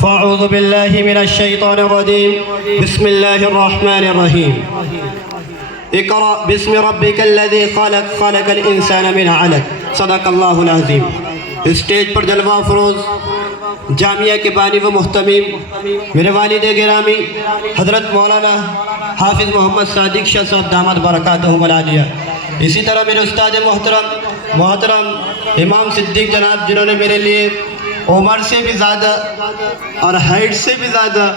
فاعوذ باللہ من الشیطان الرجیم بسم اللہ الرحمن الرحیم اقرأ باسم ربک الذی خلق خلق الانسان من علق صدق اللہ العظیم۔ اسٹیج پر جلوہ فروز جامعہ کے بانی و محتمیم میرے والد گرامی حضرت مولانا حافظ محمد صادق شاہ صاحب دامت برکاتہم العالیہ، اسی طرح میرے استاد محترم امام صدیق جناب، جنہوں نے میرے لیے عمر سے بھی زیادہ اور ہائٹ سے بھی زیادہ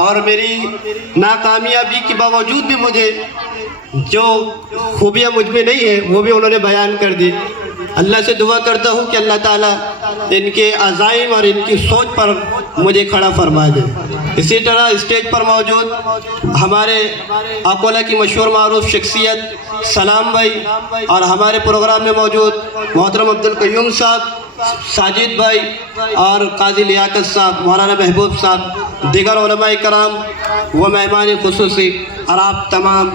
اور میری ناکامیابی کے باوجود بھی مجھے جو خوبیاں مجھ میں نہیں ہیں وہ بھی انہوں نے بیان کر دی۔ اللہ سے دعا کرتا ہوں کہ اللہ تعالیٰ ان کے عزائم اور ان کی سوچ پر مجھے کھڑا فرما دے۔ اسی طرح اسٹیج پر موجود ہمارے اکولہ کی مشہور معروف شخصیت سلام بھائی، اور ہمارے پروگرام میں موجود محترم عبدالقیوم صاحب، ساجد بھائی اور قاضی لیاقت صاحب، مولانا محبوب صاحب، دیگر علماء کرام و مہمان خصوصی، اور آپ تمام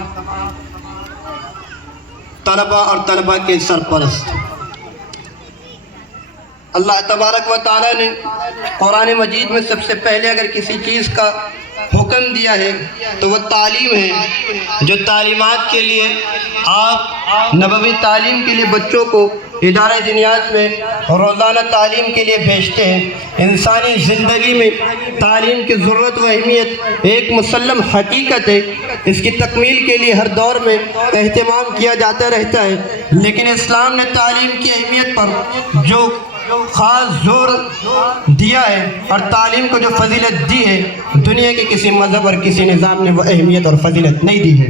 طلبہ اور طلبہ کے سرپرست، اللہ تبارک و تعالیٰ نے قرآن مجید میں سب سے پہلے اگر کسی چیز کا حکم دیا ہے تو وہ تعلیم ہے۔ جو تعلیمات کے لیے آپ نبوی تعلیم کے لیے بچوں کو ادارہ دینیات میں روزانہ تعلیم کے لیے بھیجتے ہیں، انسانی زندگی میں تعلیم کی ضرورت و اہمیت ایک مسلم حقیقت ہے۔ اس کی تکمیل کے لیے ہر دور میں اہتمام کیا جاتا رہتا ہے، لیکن اسلام نے تعلیم کی اہمیت پر جو خاص زور دیا ہے اور تعلیم کو جو فضیلت دی ہے، دنیا کے کسی مذہب اور کسی نظام نے وہ اہمیت اور فضیلت نہیں دی ہے۔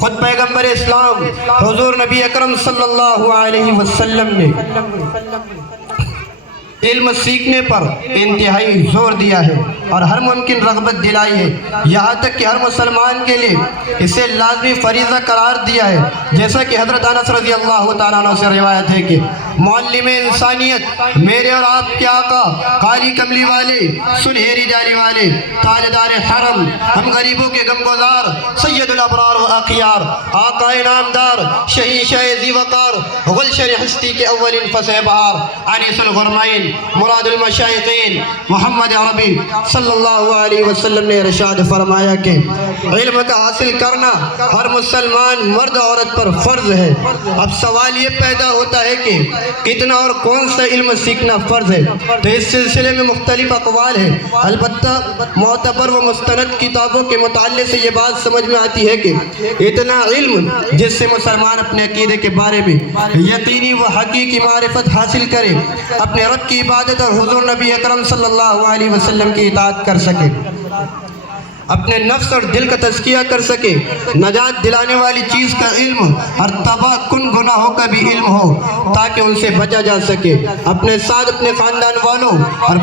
خود پیغمبر اسلام حضور نبی اکرم صلی اللہ علیہ وسلم نے علم سیکھنے پر انتہائی زور دیا ہے اور ہر ممکن رغبت دلائی ہے، یہاں تک کہ ہر مسلمان کے لیے اسے لازمی فریضہ قرار دیا ہے، جیسا کہ حضرت انس رضی اللہ تعالیٰ عنہ سے روایت ہے کہ معلم انسانیت میرے اور آپ کے آقا، کالی کملی والے، سنہری جالی والے، تاجدار حرم، ہم غریبوں کے غمگزار، سید الابرار و اخیار، آقا نامدار، شہنشاہ ذی وقار، گلشن ہستی کے اولین فصح بہار، انیس الغرمین، مراد المشائقین، محمد عربی صلی اللہ علیہ وسلم نے ارشاد فرمایا کہ علم کا حاصل کرنا ہر مسلمان مرد عورت پر فرض ہے۔ اب سوال یہ پیدا ہوتا ہے کہ کتنا اور کون سا علم سیکھنا فرض ہے؟ تو اس سلسلے میں مختلف اقوال ہیں، البتہ معتبر و مستند کتابوں کے مطالعے سے یہ بات سمجھ میں آتی ہے کہ اتنا علم جس سے مسلمان اپنے عقیدے کے بارے میں یقینی و حقیقی معرفت حاصل کرے، اپنے رب کی عبادت اور حضور نبی اکرم صلی اللہ علیہ وسلم کی اطاعت کر سکے، اپنے نفس اور دل کا تزکیہ کر سکے، نجات دلانے والی چیز کا علم اور تباہ کن گناہوں کا بھی علم ہو تاکہ ان سے بچا جا سکے، اپنے ساتھ اپنے خاندان والوں اور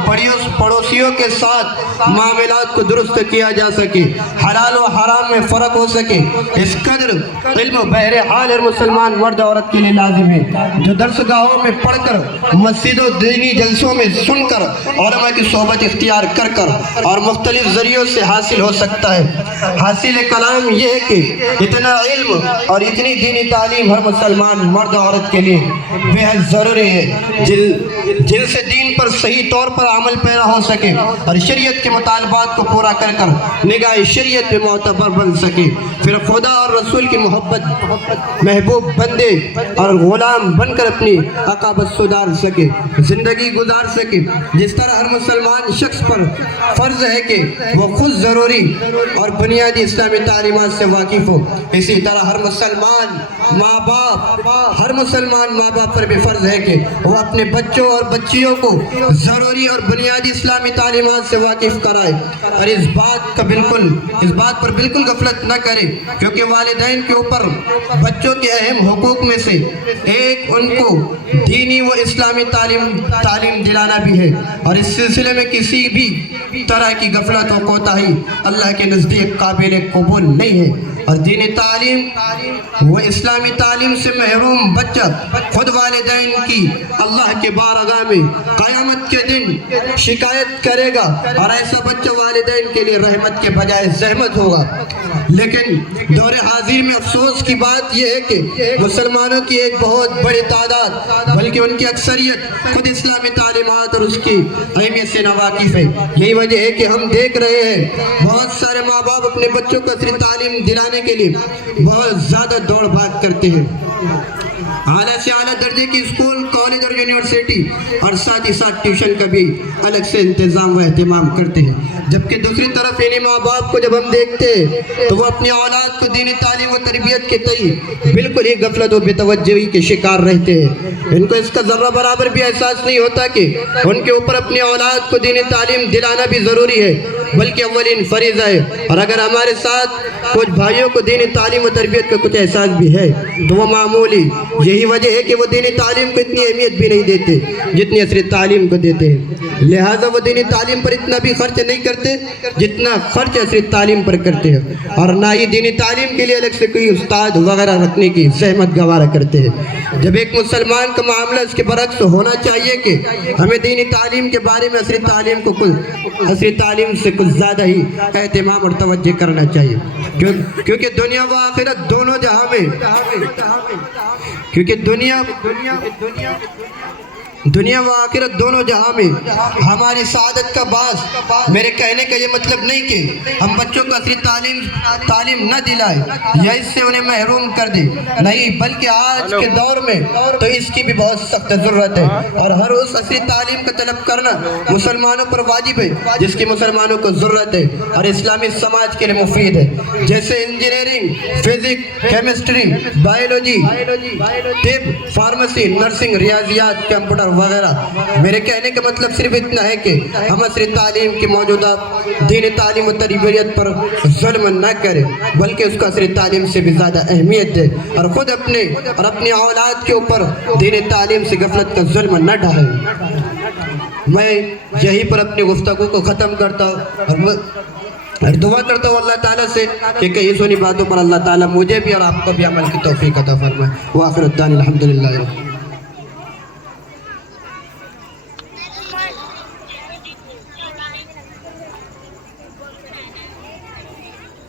پڑوسیوں کے ساتھ معاملات کو درست کیا جا سکے، حلال و حرام میں فرق ہو سکے۔ اس قدر علم بہرحال ہر مسلمان مرد عورت کے لیے لازم ہے، جو درس گاہوں میں پڑھ کر، مسجد و دینی جلسوں میں سن کر، علماء کی صحبت اختیار کر کر اور مختلف ذریعوں سے حاصل ہو سکتا ہے۔ حاصل کلام یہ ہے کہ اتنا علم اور اتنی دینی تعلیم ہر مسلمان مرد عورت کے لیے بے حد ضروری ہے، جن سے دین پر صحیح طور پر عمل پیرا ہو سکے اور شریعت کے مطالبات کو پورا کر کر نگاہ شریعت پہ معتبر بن سکے، پھر خدا اور رسول کی محبت محبوب بندے اور غلام بن کر اپنی عقابت سدھار سکے، زندگی گزار سکے۔ جس طرح ہر مسلمان شخص پر فرض ہے کہ وہ خود ضروری اور بنیادی اسلامی تعلیمات سے واقف ہو، اسی طرح ہر مسلمان ماں باپ پر بھی فرض ہے کہ وہ اپنے بچوں اور بچیوں کو ضروری اور بنیادی اسلامی تعلیمات سے واقف کرائے، اور اس بات پر بالکل غفلت نہ کرے، کیونکہ والدین کے اوپر بچوں کے اہم حقوق میں سے ایک ان کو دینی و اسلامی تعلیم دلانا بھی ہے، اور اس سلسلے میں کسی بھی طرح کی غفلت و کوتاہی اللہ کے نزدیک قابل قبول نہیں ہے۔ اور دینی تعلیم وہ اسلامی تعلیم سے محروم بچہ خود والدین کی اللہ کے بارگاہ میں قیامت کے دن شکایت کرے گا، اور ایسا بچہ والدین کے لیے رحمت کے بجائے زحمت ہوگا۔ لیکن دور حاضر میں افسوس کی بات یہ ہے کہ مسلمانوں کی ایک بہت بڑی تعداد بلکہ ان کی اکثریت خود اسلامی تعلیمات اور اس کی اہمیت سے ناواقف ہے۔ یہی وجہ ہے کہ ہم دیکھ رہے ہیں بہت سارے ماں باپ اپنے بچوں کو عصری تعلیم دلانے کے لیے بہت زیادہ دوڑ بھاگ کرتے ہیں، اعلیٰ سے اعلیٰ درجے کی اسکول، کالج اور یونیورسٹی، اور ساتھ ہی ساتھ ٹیوشن کا بھی الگ سے انتظام و اہتمام کرتے ہیں۔ جبکہ دوسری طرف انہی ماں باپ کو جب ہم دیکھتے ہیں تو وہ اپنی اولاد کو دینی تعلیم و تربیت کے تئیں بالکل ہی غفلت و بے توجہی کے شکار رہتے ہیں۔ ان کو اس کا ذرہ برابر بھی احساس نہیں ہوتا کہ ان کے اوپر اپنی اولاد کو دینی تعلیم دلانا بھی ضروری ہے، بلکہ اولین فریضہ ہے۔ اور اگر ہمارے ساتھ کچھ بھائیوں کو دینی تعلیم و تربیت کا کچھ احساس بھی ہے تو وہ معمولی یہی وجہ ہے کہ وہ دینی تعلیم کو اتنی اہمیت بھی نہیں دیتے جتنی عصری تعلیم کو دیتے ہیں، لہٰذا وہ دینی تعلیم پر اتنا بھی خرچ نہیں کرتے جتنا خرچ عصری تعلیم پر کرتے ہیں، اور نہ ہی دینی تعلیم کے لیے الگ سے کوئی استاد وغیرہ رکھنے کی زحمت گوارا کرتے ہیں۔ جب ایک مسلمان کا معاملہ اس کے برعکس ہونا چاہیے کہ ہمیں دینی تعلیم کے بارے میں عصری تعلیم سے کچھ زیادہ ہی اہتمام اور توجہ کرنا چاہیے، کیونکہ دنیا و آخرت دونوں جہاں میں دنیا و آخرت دونوں جہاں میں ہماری سعادت کا باعث۔ میرے کہنے کا یہ مطلب نہیں کہ ہم بچوں کو عصری تعلیم نہ دلائیں یا اس سے انہیں محروم کر دیں، نہیں، بلکہ آج کے دور میں تو اس کی بھی بہت سخت ضرورت ہے، اور ہر اس عصری تعلیم کا طلب کرنا مسلمانوں پر واجب ہے جس کی مسلمانوں کو ضرورت ہے اور اسلامی سماج کے لیے مفید ہے، جیسے انجینئرنگ، فزکس، کیمسٹری، بائیولوجی، طب، فارمیسی، نرسنگ، ریاضیات، کمپیوٹر وغیرہ۔ میرے کہنے کا مطلب صرف اتنا ہے کہ ہم عصری تعلیم کی موجودہ دینی تعلیم و تربیت پر ظلم نہ کریں، بلکہ اس کو عصری تعلیم سے بھی زیادہ اہمیت دیں، اور خود اپنی اولاد کے اوپر دینی تعلیم سے غفلت کا ظلم نہ ڈالیں۔ میں یہیں پر اپنی گفتگو کو ختم کرتا ہوں اور دعا کرتا ہوں اللہ تعالیٰ سے کہ کئی سنی باتوں پر اللہ تعالیٰ مجھے بھی اور آپ کو بھی عمل کی توفیق عطا فرمائے۔ وآخر الدعوانا الحمدللہ۔